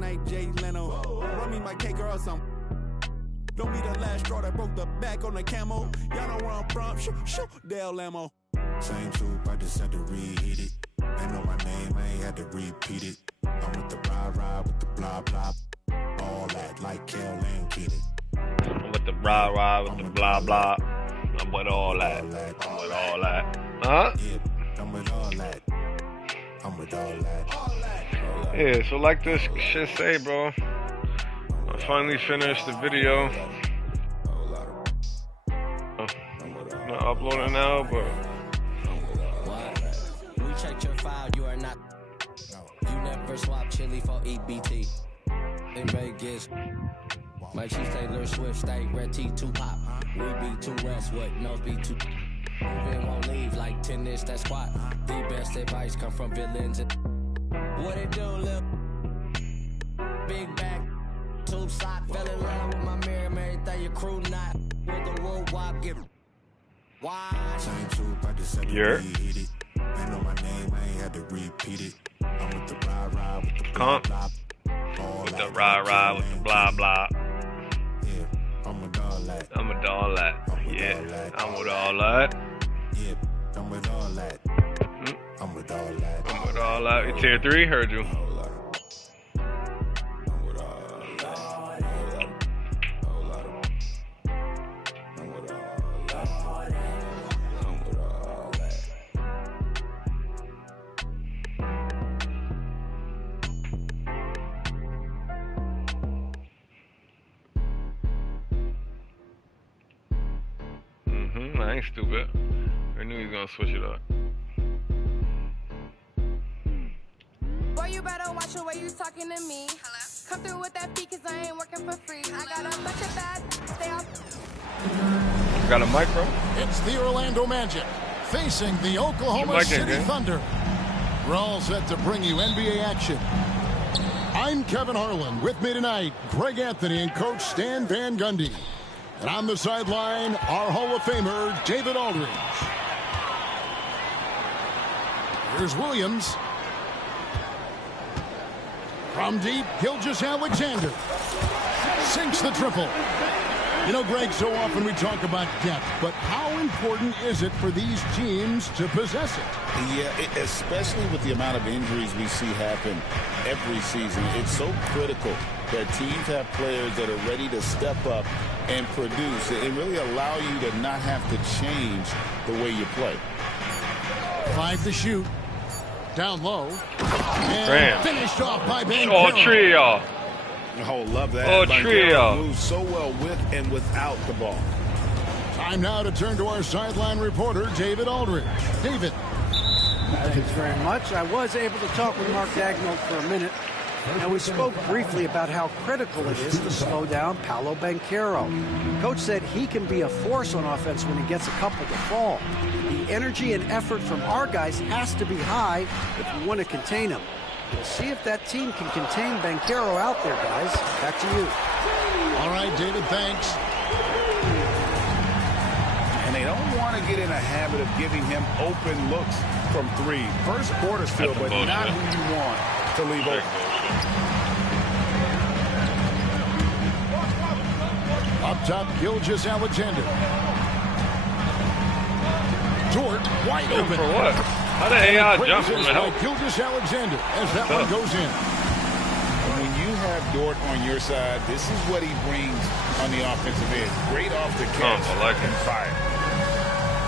night, Jay Leno. Run me my cake or something. Don't be the last straw that broke the back on the camel. Y'all know where I'm from. Shoot, Dale Lamo. Same troop, I just had to reheat it. Ain't know my name, I ain't had to repeat it. I'm with the rah-rah, with the blah-blah. All that, like Kel and Keaton. I'm with the rah-rah, with the blah-blah. I'm with all that. I'm with all that. Huh? Yeah, I'm with all that. I'm with all that. Yeah, so like this shit say, bro. I finally finished the video. I'm not uploading now, but we checked your file, you are not. You never swap chili for EBT. In Vegas, my cheese Taylor Swift stay red tea too pop. We be too Westwood, nose be too. Even won't leave like tennis that squat. The best advice come from villains. What it do, lil? Big back, tube sock, fell in love with my mirror, everything your crew not. With the world wop, give. Why? Same troop, I just had to reheat it. Ain't know my name, I ain't had to repeat it. I'm with the rah-rah, with the blah-blah. With the rah-rah, with the blah-blah. Yeah, I'm with all that. I'm with all that. Yeah, I'm with all that. Yeah, I'm with all that. I'm with all that. I'm with all that. Tier 3, heard you. I ain't stupid. I knew he was gonna switch it up. Boy, you better watch the way you talking to me. Hello? Come through with that beat, cause I ain't working for free. Hello? I got a bunch of bad, stay off. Got a micro? It's the Orlando Magic facing the Oklahoma City Thunder. We're all set to bring you NBA action. I'm Kevin Harlan. With me tonight, Greg Anthony and Coach Stan Van Gundy. And on the sideline, our Hall of Famer, David Aldridge. Here's Williams. From deep, Gilgeous-Alexander. Sinks the triple. You know, Greg, so often we talk about depth, but how important is it for these teams to possess it? Yeah, especially with the amount of injuries we see happen every season. It's so critical that teams have players that are ready to step up and produce and really allow you to not have to change the way you play. 5 to shoot. Down low. And finished off by Ben. Oh, trio. Oh, love that. Oh, trio. Moves so well with and without the ball. Time now to turn to our sideline reporter, David Aldridge. David. Thanks very much. I was able to talk with Mark Dagnall for a minute, and we spoke briefly about how critical it is to slow down Paolo Banchero. Coach said he can be a force on offense when he gets a couple to fall. The energy and effort from our guys has to be high if we want to contain him. We'll see if that team can contain Banchero out there, guys. Back to you. All right, David, thanks. And they don't want to get in a habit of giving him open looks from 3. First quarter still, but not who you want to leave open. Up top, Gilgeous-Alexander. Dort wide open. For what? How the AI jump from the help? Gilgeous-Alexander as that one goes in. When you have Dort on your side, this is what he brings on the offensive end. Great off the catch and fire.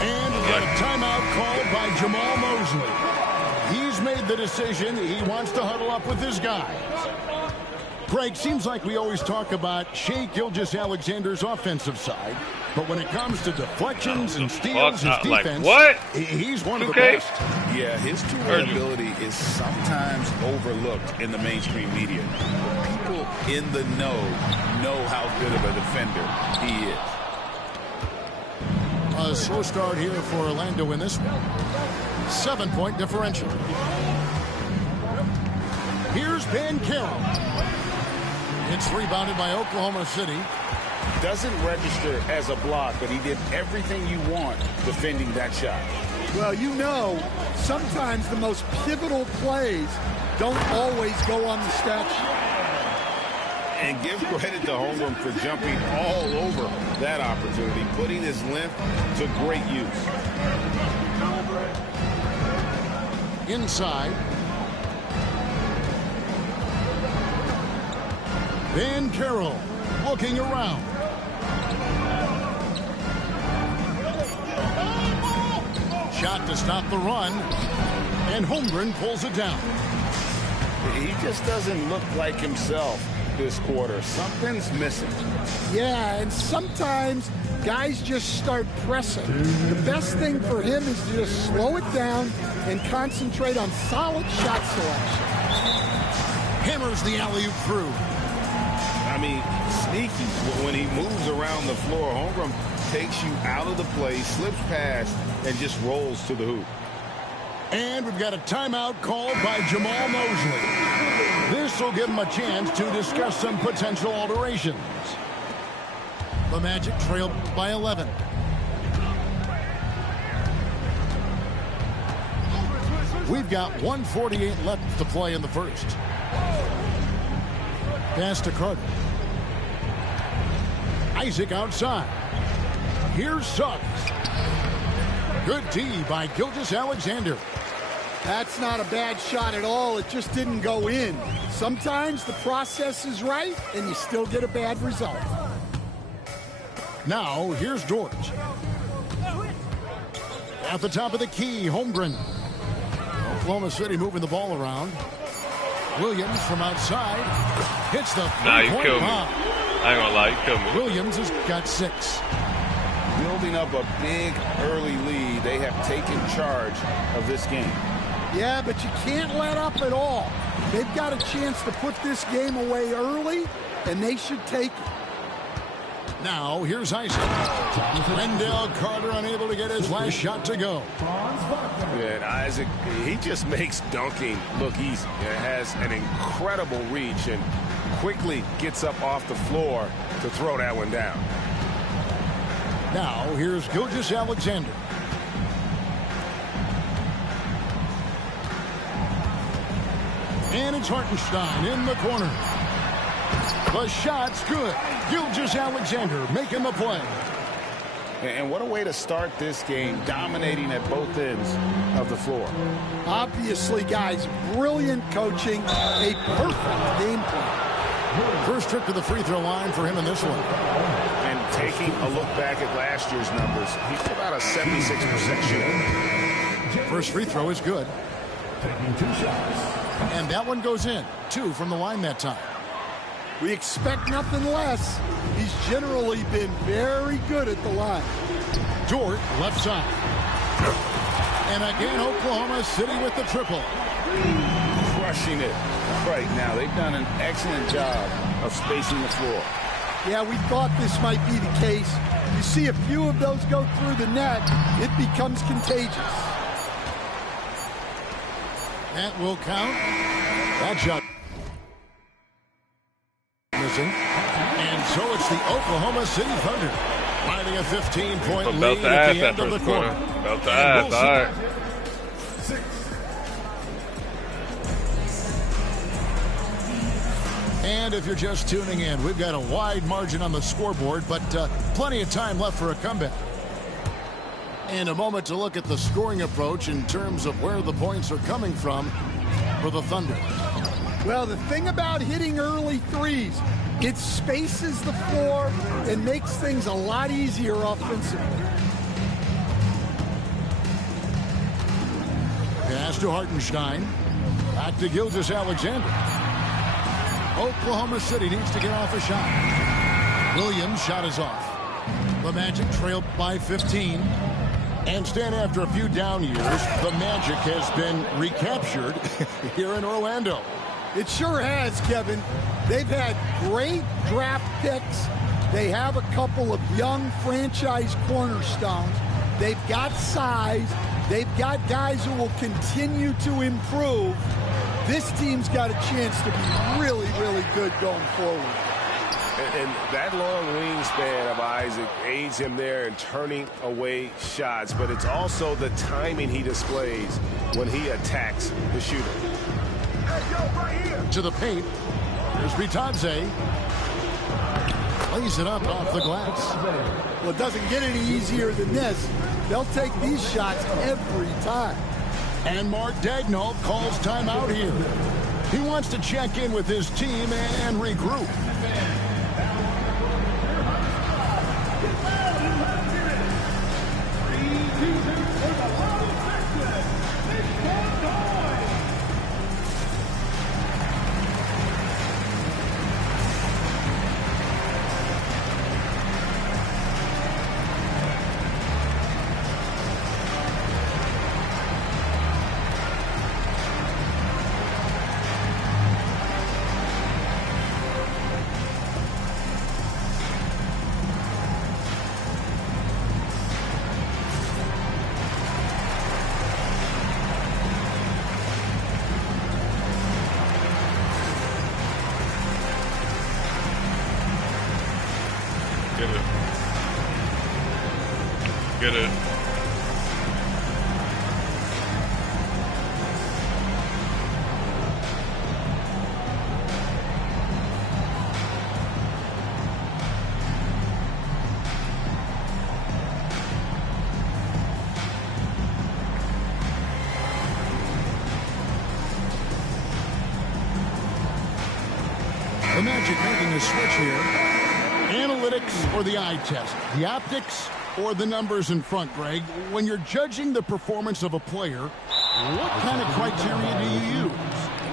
And we got a timeout called by Jamal Mosley. He's made the decision. He wants to huddle up with his guys. Greg, seems like we always talk about Shai Gilgeous-Alexander's offensive side, but when it comes to deflections and steals, his defense, he's one of the best. Yeah, his two-way ability is sometimes overlooked in the mainstream media. People in the know how good of a defender he is. A slow start here for Orlando in this one. 7-point differential. Here's Banchero. It's rebounded by Oklahoma City. Doesn't register as a block, but he did everything you want defending that shot. Well, you know, sometimes the most pivotal plays don't always go on the stat sheet. And give credit to Holmgren for jumping all over that opportunity, putting his length to great use. Inside. Van Carroll looking around. Shot to stop the run, and Holmgren pulls it down. He just doesn't look like himself this quarter. Something's missing. Yeah, and sometimes guys just start pressing. The best thing for him is to just slow it down and concentrate on solid shot selection. Hammers the alley-oop through. I mean, sneaky. When he moves around the floor, Holmgren takes you out of the play, slips past, and just rolls to the hoop. And we've got a timeout called by Jamal Mosley. This will give him a chance to discuss some potential alterations. The Magic trail by 11. We've got 1:48 left to play in the first. Pass to Carter. Isaac outside. Here's Suggs. Good D by Gilgeous-Alexander. That's not a bad shot at all. It just didn't go in. Sometimes the process is right, and you still get a bad result. Now, here's George. At the top of the key, Holmgren. Oklahoma City moving the ball around. Williams from outside hits the three-point bomb. I ain't gonna lie, you killed me. Williams has got 6. Building up a big early lead, they have taken charge of this game. Yeah, but you can't let up at all. They've got a chance to put this game away early, and they should take it. Now, here's Isaac. Wendell Carter unable to get his last shot to go. Yeah, and Isaac, he just makes dunking look easy. It has an incredible reach and quickly gets up off the floor to throw that one down. Now, here's Gilgeous-Alexander. And it's Hartenstein in the corner. The shot's good. Gilgeous-Alexander making the play. And what a way to start this game, dominating at both ends of the floor. Obviously, guys, brilliant coaching, a perfect game plan. First trip to the free throw line for him in this one. And taking a look back at last year's numbers, he's about a 76% shooter. First free throw is good. And that one goes in. 2 from the line that time. We expect nothing less. He's generally been very good at the line. Dort, left side. And again, Oklahoma City with the triple. Crushing it right now. They've done an excellent job of spacing the floor. Yeah, we thought this might be the case. You see a few of those go through the net, it becomes contagious. That will count. That shot. And so it's the Oklahoma City Thunder finding a 15-point lead at the end of the quarter. About to ask, all right. And if you're just tuning in, we've got a wide margin on the scoreboard, but plenty of time left for a comeback. And a moment to look at the scoring approach in terms of where the points are coming from for the Thunder. Well, the thing about hitting early threes, it spaces the floor and makes things a lot easier offensively. Pass to Hartenstein. Back to Gilgeous-Alexander. Oklahoma City needs to get off a shot. Williams' shot is off. The Magic trail by 15. And stand after a few down years, the Magic has been recaptured here in Orlando. It sure has, Kevin. They've had great draft picks. They have a couple of young franchise cornerstones. They've got size. They've got guys who will continue to improve. This team's got a chance to be really, really good going forward. And that long wingspan of Isaac aids him there in turning away shots, but it's also the timing he displays when he attacks the shooter. To the paint. Here's Vitadze. Lays it up off the glass. Well, it doesn't get any easier than this. They'll take these shots every time. And Mark Daigneault calls timeout here. He wants to check in with his team and regroup. Get it. The Magic making a switch here. Analytics or the eye test? The optics or the numbers in front, Greg? When you're judging the performance of a player, what kind of criteria do you use?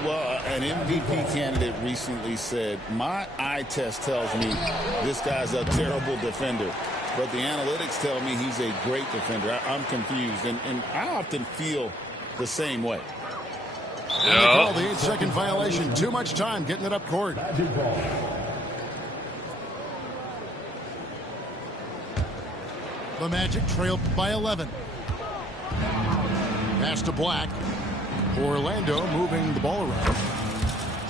Well, an MVP candidate recently said, my eye test tells me this guy's a terrible defender, but the analytics tell me he's a great defender. I'm confused, and I often feel the same way. And they call the 8-second violation. Too much time getting it up court. The Magic trailed by 11. Pass to Black. Orlando moving the ball around.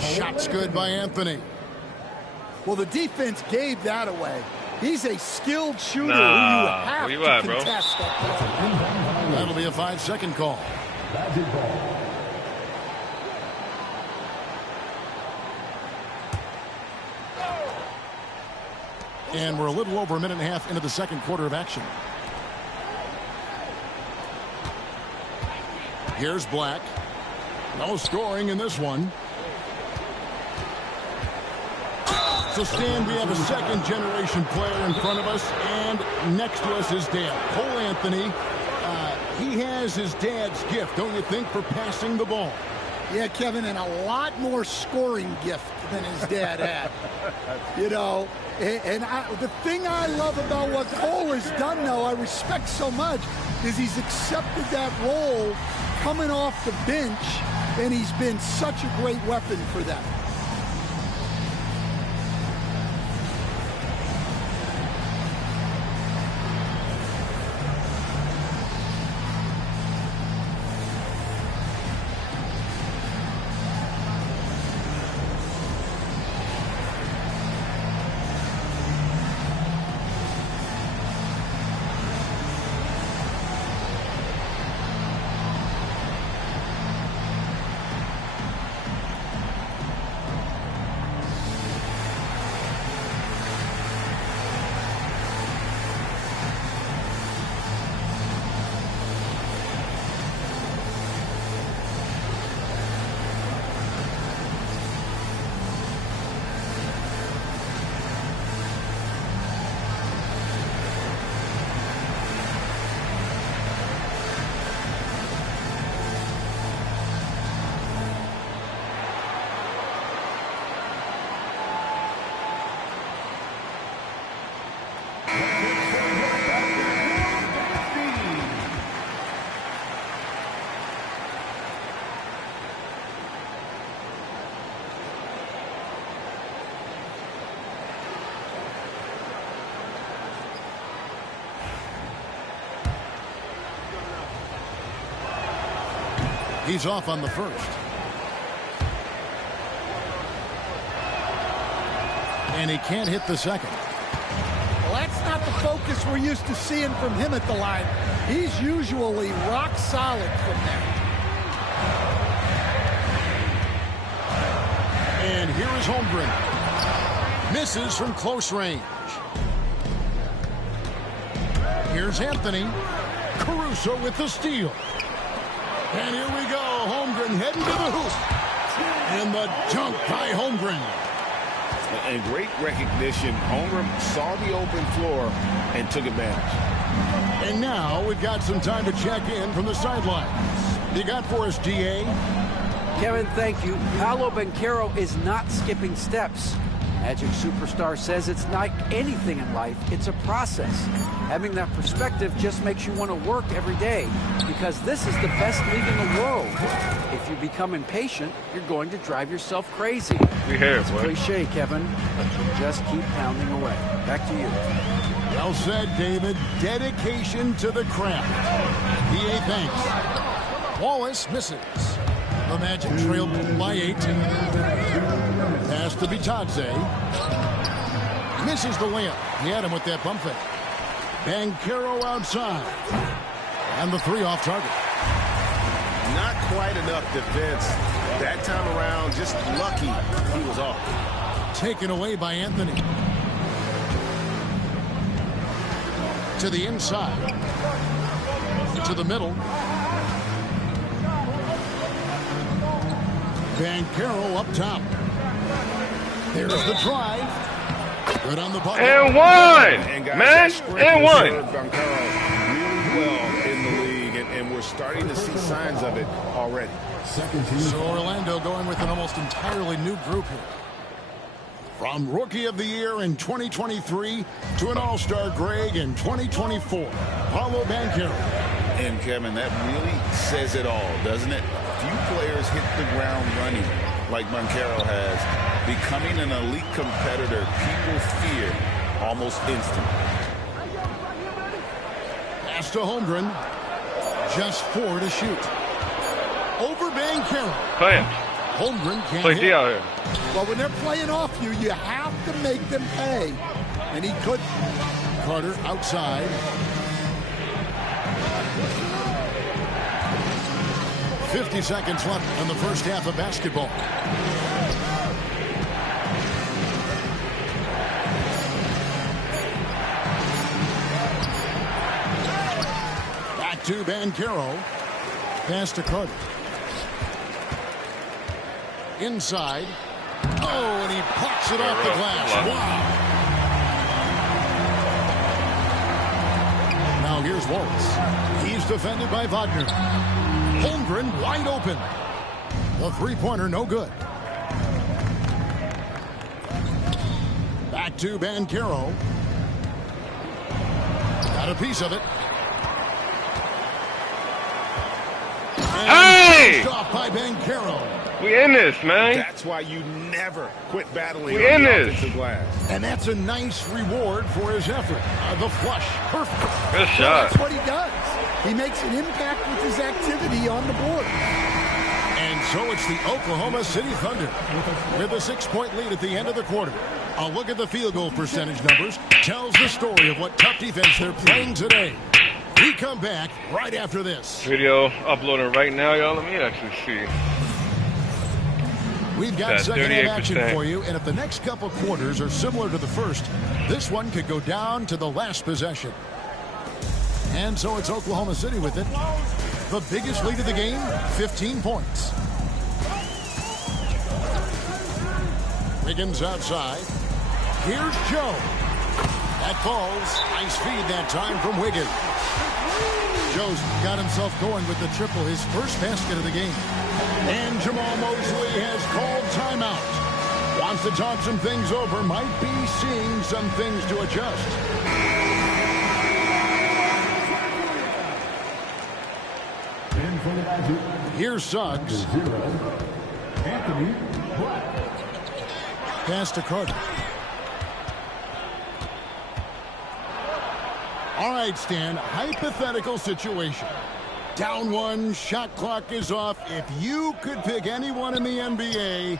Shots good by Anthony. Well, the defense gave that away. He's a skilled shooter who you have to contest that play. That'll be a 5-second call. And we're a little over a minute and a half into the second quarter of action. Here's Black. No scoring in this one. So, Stan, we have a second-generation player in front of us, and next to us is Dad. Cole Anthony. He has his dad's gift, don't you think, for passing the ball? Yeah, Kevin, and a lot more scoring gift than his dad had. You know, and the thing I love about what Cole has done, though, I respect so much, is he's accepted that role coming off the bench, and he's been such a great weapon for them. He's off on the first. And he can't hit the second. Well, that's not the focus we're used to seeing from him at the line. He's usually rock solid from there. And here is Holmgren. Misses from close range. Here's Anthony. Caruso with the steal. And here we go. Holmgren heading to the hoop. And the dunk by Holmgren. And great recognition. Holmgren saw the open floor and took advantage. And now we've got some time to check in from the sidelines. You got for us, DA? Kevin, thank you. Paolo Banchero is not skipping steps. Magic Superstar says it's like anything in life. It's a process. Having that perspective just makes you want to work every day because this is the best league in the world. If you become impatient, you're going to drive yourself crazy. We hear it, It's boy. cliche, Kevin, but you just keep pounding away. Back to you. Well said, David. Dedication to the craft. DA thanks. Wallace misses. The Magic trail by 8. Pass to Bitadze. Misses the layup. He had him with that bump fake. Banchero outside. And the 3 off target. Not quite enough defense. That time around, just lucky he was off. Taken away by Anthony. To the inside. To the middle. Banchero up top. There's the drive. Good on the bucket. And one, man. And one. Banchero really well in the league, and we're starting to see signs of it already. So Orlando going with an almost entirely new group here. From Rookie of the Year in 2023 to an All-Star Greg in 2024, Paolo Banchero. And Kevin, that really says it all, doesn't it? Few players hit the ground running like Banchero has, becoming an elite competitor people fear almost instantly. Pass to Holmgren. Just 4 to shoot. Over Banchero. Play him. Holmgren can't Play hit. D out here. Well, when they're playing off you, you have to make them pay. And he couldn't. Carter outside. .50 seconds left in the first half of basketball. Back to Banchero. Pass to Carter. Inside. Oh, and he pops it off the glass. Wow. Now here's Wallace. He's defended by Wagner. Holmgren wide open. The three-pointer no good. Back to Banchero. Got a piece of it. Hey! Off by Banchero. We in this, man. That's why you never quit battling We on in the this. offensive glass. And that's a nice reward for his effort. The flush. Perfect. Good Well, shot. that's what he does. He makes an impact with his activity on the board. And so it's the Oklahoma City Thunder with a 6-point lead at the end of the quarter. A look at the field goal percentage numbers tells the story of what tough defense they're playing today. We come back right after this. Video uploading right now, y'all. Let me actually see. We've got That's second half action 38%. for you, and if the next couple quarters are similar to the first, this one could go down to the last possession. And so it's Oklahoma City with it. The biggest lead of the game, 15 points. Wiggins outside. Here's Joe. That falls. Nice feed that time from Wiggins. Joe's got himself going with the triple, his first basket of the game. And Jamal Mosley has called timeout. Wants to talk some things over. Might be seeing some things to adjust. Here's Suggs. Pass to Carter. All right, Stan, hypothetical situation. Down 1, shot clock is off. If you could pick anyone in the NBA,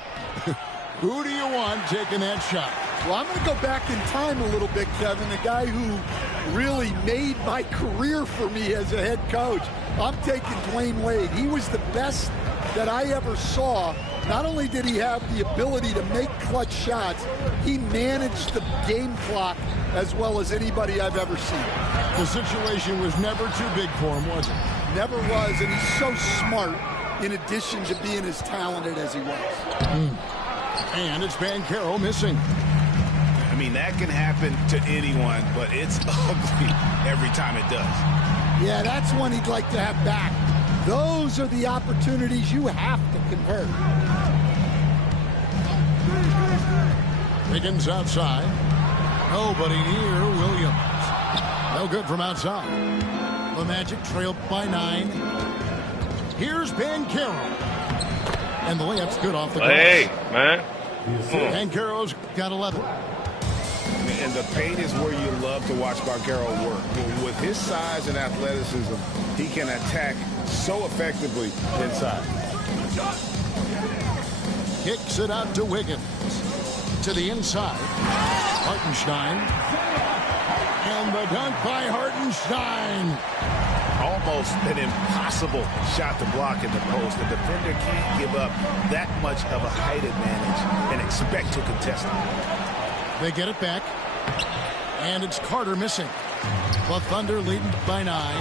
who do you want taking that shot? Well, I'm going to go back in time a little bit, Kevin. The guy who really made my career for me as a head coach. I'm taking Dwayne Wade. He was the best that I ever saw. Not only did he have the ability to make clutch shots, he managed the game clock as well as anybody I've ever seen. The situation was never too big for him, was it? Never was, and he's so smart in addition to being as talented as he was. And it's Banchero missing. I mean, that can happen to anyone, but it's ugly every time it does. Yeah, that's one he'd like to have back. Those are the opportunities you have to convert. Higgins outside. Nobody near Williams. No good from outside. The Magic trailed by 9. Here's Banchero. And the layup's good off the glass. Hey, man. Banchero's got 11. And the paint is where you love to watch Banchero work. With his size and athleticism, he can attack so effectively inside. Kicks it out to Wiggins. To the inside. Hartenstein. And the dunk by Hartenstein. Almost an impossible shot to block in the post. The defender can't give up that much of a height advantage and expect to contest it. They get it back. And it's Carter missing. The Thunder leading by 9.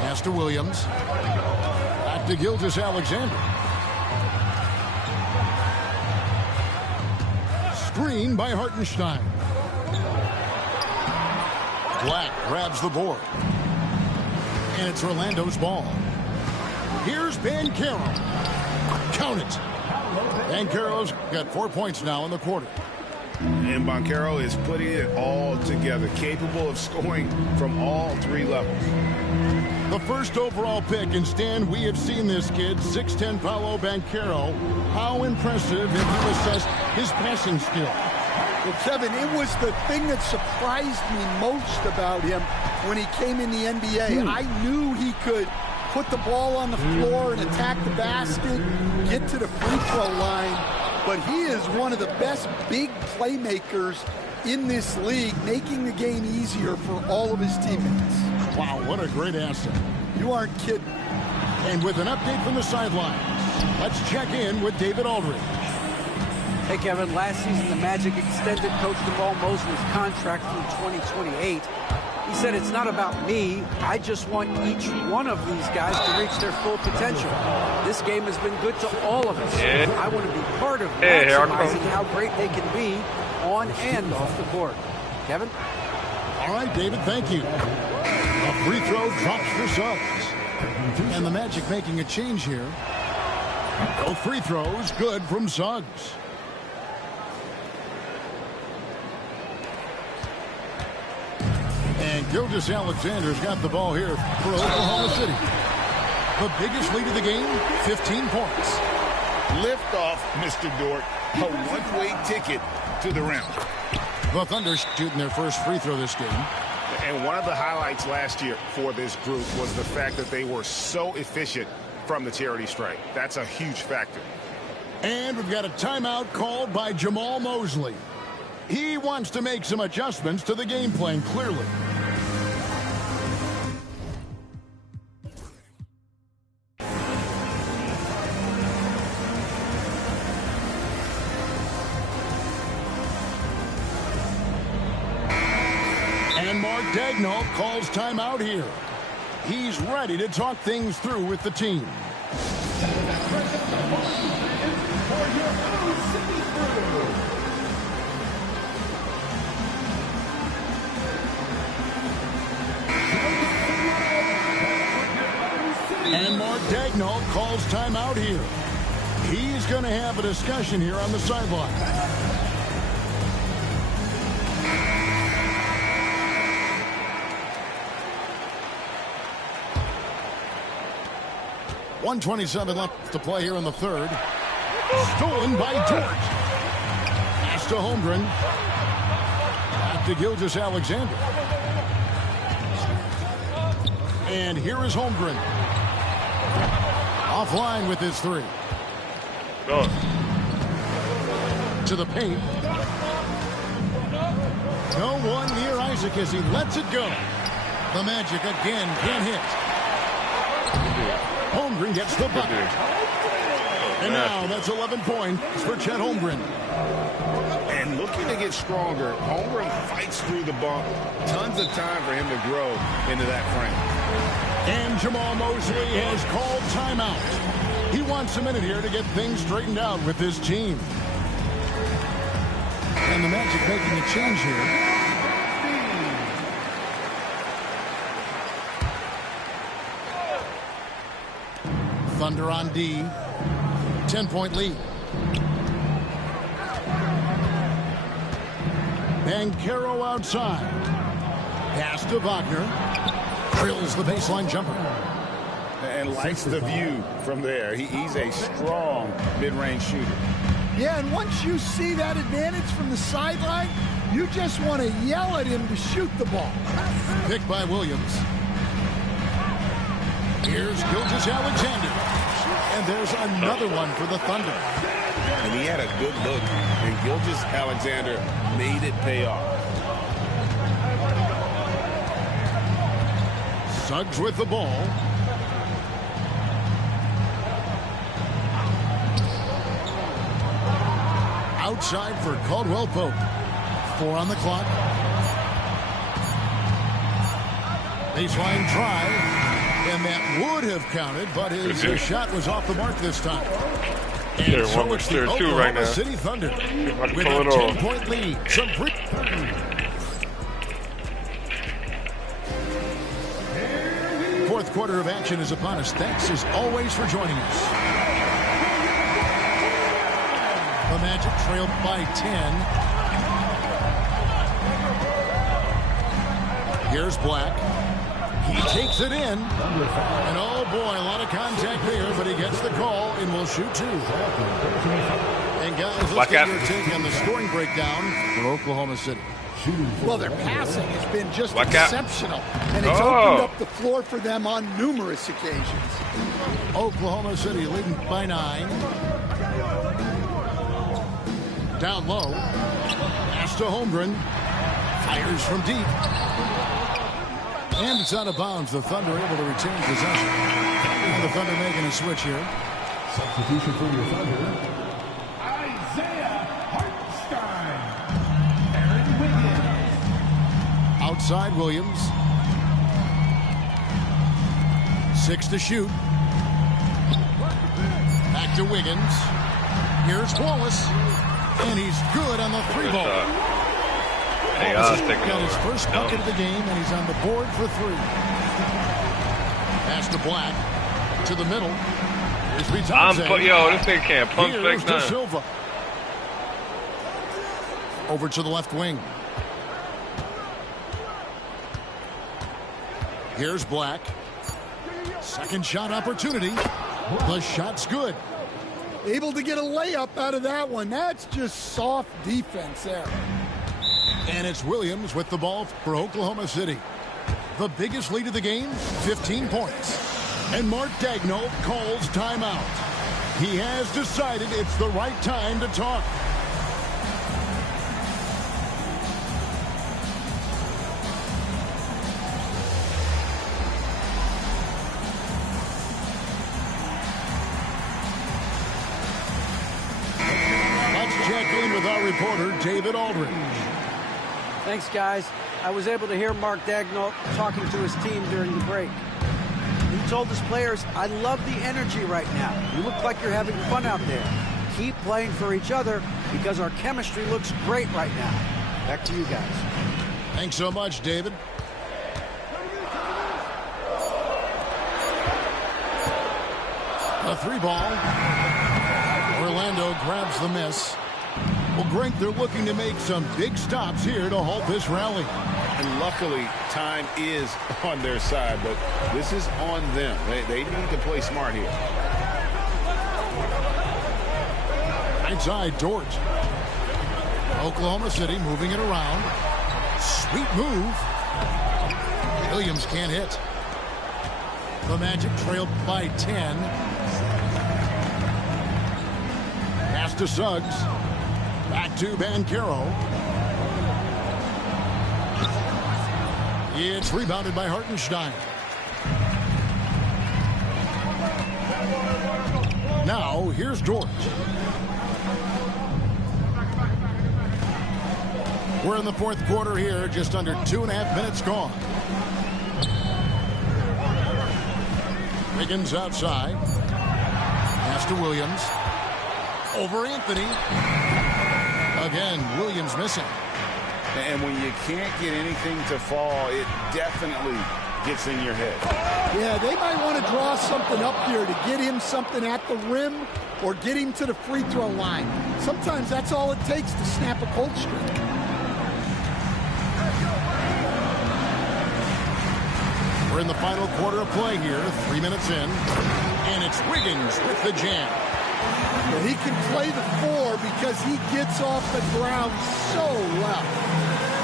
Pass to Williams. Back to Gilgeous-Alexander. Screen by Hartenstein. Black grabs the board. And it's Orlando's ball. Here's Banchero. Count it. Banchero's got 4 points now in the quarter. And Banchero is putting it all together, capable of scoring from all 3 levels. The first overall pick, and Stan, we have seen this kid, 6'10" Paolo Banchero. How impressive have you assessed his passing skill? Well, Kevin, it was the thing that surprised me most about him when he came in the NBA. I knew he could put the ball on the floor and attack the basket, get to the free throw line, but he is one of the best big playmakers in this league, making the game easier for all of his teammates. Wow, what a great asset. You aren't kidding. And with an update from the sidelines, let's check in with David Aldridge. Hey, Kevin, last season the Magic extended Coach Jamal Mosley's contract through 2028. He said, it's not about me. I just want each one of these guys to reach their full potential. This game has been good to all of us. Yeah. I want to be part of Hey, maximizing how great they can be on and off the court. Kevin? All right, David, thank you. A free throw drops for Suggs. And the Magic making a change here. No free throws, good from Suggs. And Gilgeous-Alexander's got the ball here for Oklahoma City. The biggest lead of the game, 15 points. Lift off, Mr. Dort. A one-way ticket to the rim. The Thunder shooting their first free throw this game. And one of the highlights last year for this group was the fact that they were so efficient from the charity stripe. That's a huge factor. And we've got a timeout called by Jamal Mosley. He wants to make some adjustments to the game plan, clearly. And Mark Daigneault calls timeout here. He's ready to talk things through with the team. And Mark Daigneault calls timeout here. He's going to have a discussion here on the sideline. .127 left to play here in the third. Stolen by Dort. Pass to Holmgren. Back to Gilgeous-Alexander. And here is Holmgren. Offline with his three. Go. To the paint. No one near Isaac as he lets it go. The Magic again can't hit. Holmgren gets the bucket. And now that's 11 points for Chet Holmgren. And looking to get stronger, Holmgren fights through the bump. Tons of time for him to grow into that frame. And Jamal Mosley has called timeout. He wants a minute here to get things straightened out with his team. And the Magic making a change here. Thunder on D. 10-point lead. Banchero outside. Pass to Wagner. Drills the baseline jumper. And likes the view from there. He's a strong mid-range shooter. Yeah, and once you see that advantage from the sideline, you just want to yell at him to shoot the ball. Picked by Williams. Here's Gilgeous-Alexander. And there's another one for the Thunder. And he had a good look, and Gilgeous-Alexander made it pay off. Suggs with the ball. Outside for Caldwell Pope. 4 on the clock. Baseline drive. And that would have counted, but his shot was off the mark this time. And so it's the Oklahoma City Thunder with a 10-point lead. Fourth quarter of action is upon us. Thanks as always for joining us. The Magic trailed by 10. Here's Black. He takes it in. And oh boy, a lot of contact there, but he gets the call and will shoot 2. And guys, let's get your take on the scoring breakdown for Oklahoma City. Well, their passing has been just exceptional, and it's opened up the floor for them on numerous occasions. Oklahoma City leading by 9. Down low. Pass to Holmgren. Fires from deep. And it's out of bounds. The Thunder able to retain possession. And the Thunder making a switch here. Substitution for your Thunder. Isaiah Hartenstein. Aaron Wiggins. Outside Williams. 6 to shoot. Back to Wiggins. Here's Wallace. And he's good on the 3-ball. Wallace got his first bucket of the game, and he's on the board for 3. Pass to Black. To the middle. Here's yo, this thing can't pump fake now. Silva. Over to the left wing. Here's Black. Second shot opportunity. The shot's good. Able to get a layup out of that one. That's just soft defense there. And it's Williams with the ball for Oklahoma City. The biggest lead of the game, 15 points. And Mark Daigneault calls timeout. He has decided it's the right time to talk. Let's check in with our reporter, David Aldridge. Thanks, guys. I was able to hear Mark Daigneault talking to his team during the break. He told his players, I love the energy right now. You look like you're having fun out there. Keep playing for each other because our chemistry looks great right now. Back to you guys. Thanks so much, David. A 3-ball. Orlando grabs the miss. Well, Greg, they're looking to make some big stops here to halt this rally. And luckily, time is on their side, but this is on them. They need to play smart here. Right side, Dort. Oklahoma City moving it around. Sweet move. Williams can't hit. The Magic trailed by 10. Pass to Suggs. Back to Banchero. It's rebounded by Hartenstein. Now, here's George. We're in the fourth quarter here, just under 2.5 minutes gone. Wiggins outside. Pass to Williams. Over Anthony. Again, Williams missing. And when you can't get anything to fall, it definitely gets in your head. Yeah, they might want to draw something up here to get him something at the rim or get him to the free throw line. Sometimes that's all it takes to snap a cold streak. We're in the final quarter of play here, 3 minutes in, and it's Wiggins with the jam. Well, he can play the 4 because he gets off the ground so well.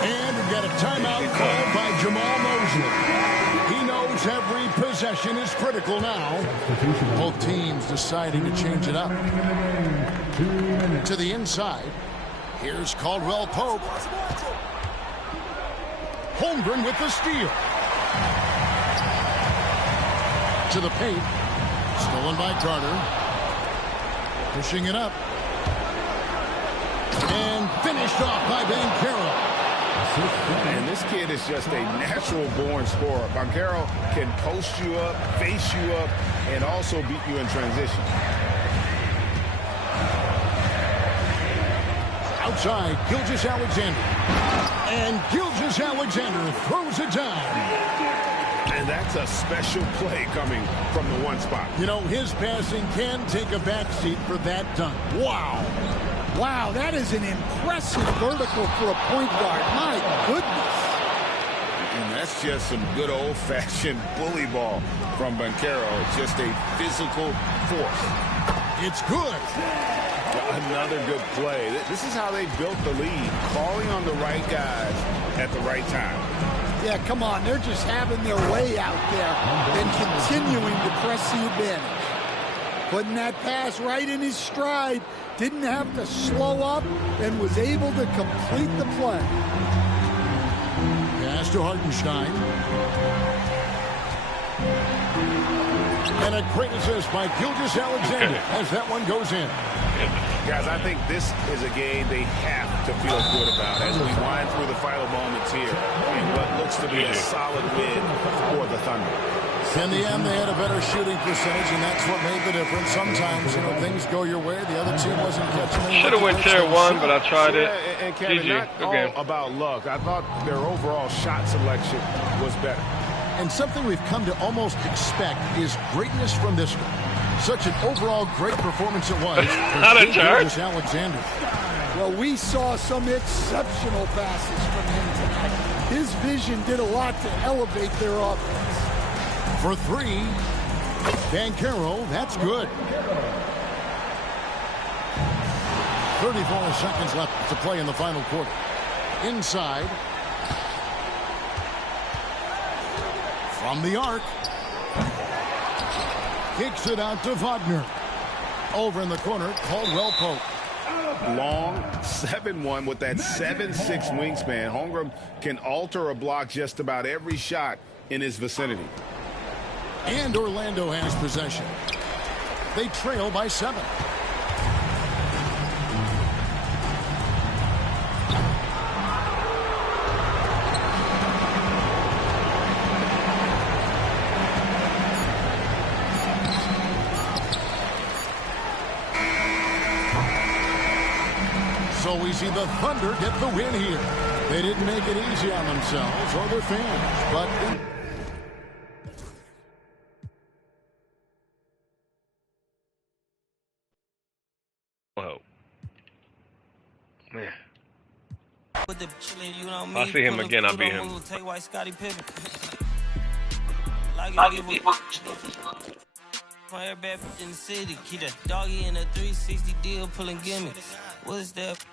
And we've got a timeout called by Jamal Mosley. He knows every possession is critical now. Both teams deciding to change it up. To the inside, here's Caldwell Pope. Holmgren with the steal. To the paint. Stolen by Carter. Pushing it up. And finished off by Banchero. And this kid is just a natural-born scorer. Banchero can post you up, face you up, and also beat you in transition. Outside, Gilgeous-Alexander. And Gilgeous-Alexander throws it down. And that's a special play coming from the one spot. You know, his passing can take a backseat for that dunk. Wow. Wow, that is an impressive vertical for a point guard. My goodness. And that's just some good old-fashioned bully ball from Banchero. Just a physical force. It's good. Another good play. This is how they built the lead, calling on the right guys at the right time. Yeah, come on. They're just having their way out there and continuing to press the advantage. Putting that pass right in his stride. Didn't have to slow up and was able to complete the play. Pass to Hartenstein. And a great assist by Gilgeous-Alexander as that one goes in. Guys, I think this is a game they have to feel good about as we wind through the final moments here in what looks to be a solid win for the Thunder. In the end, they had a better shooting percentage, and that's what made the difference. Sometimes, you know, things go your way. The other team wasn't catching any. Should have went tier 1, but I tried it. And Kevin, not all about luck. I thought their overall shot selection was better. And something we've come to almost expect is greatness from this one. Such an overall great performance it was. Not a charge. Alexander. Well, we saw some exceptional passes from him tonight. His vision did a lot to elevate their offense. For 3, Banchero, that's good. 34 seconds left to play in the final quarter. Inside. From the arc. Kicks it out to Wagner. Over in the corner, Caldwell Pope. Long 7-1 with that 7'6" wingspan. Holmgren can alter a block just about every shot in his vicinity. And Orlando has possession. They trail by 7. So we see the Thunder get the win here. They didn't make it easy on themselves or their fans, but... Whoa. Man. I'll see him again, I'll beat him. Fire back in the city, keep a doggy in a 360 deal, pulling gimmicks. What's that?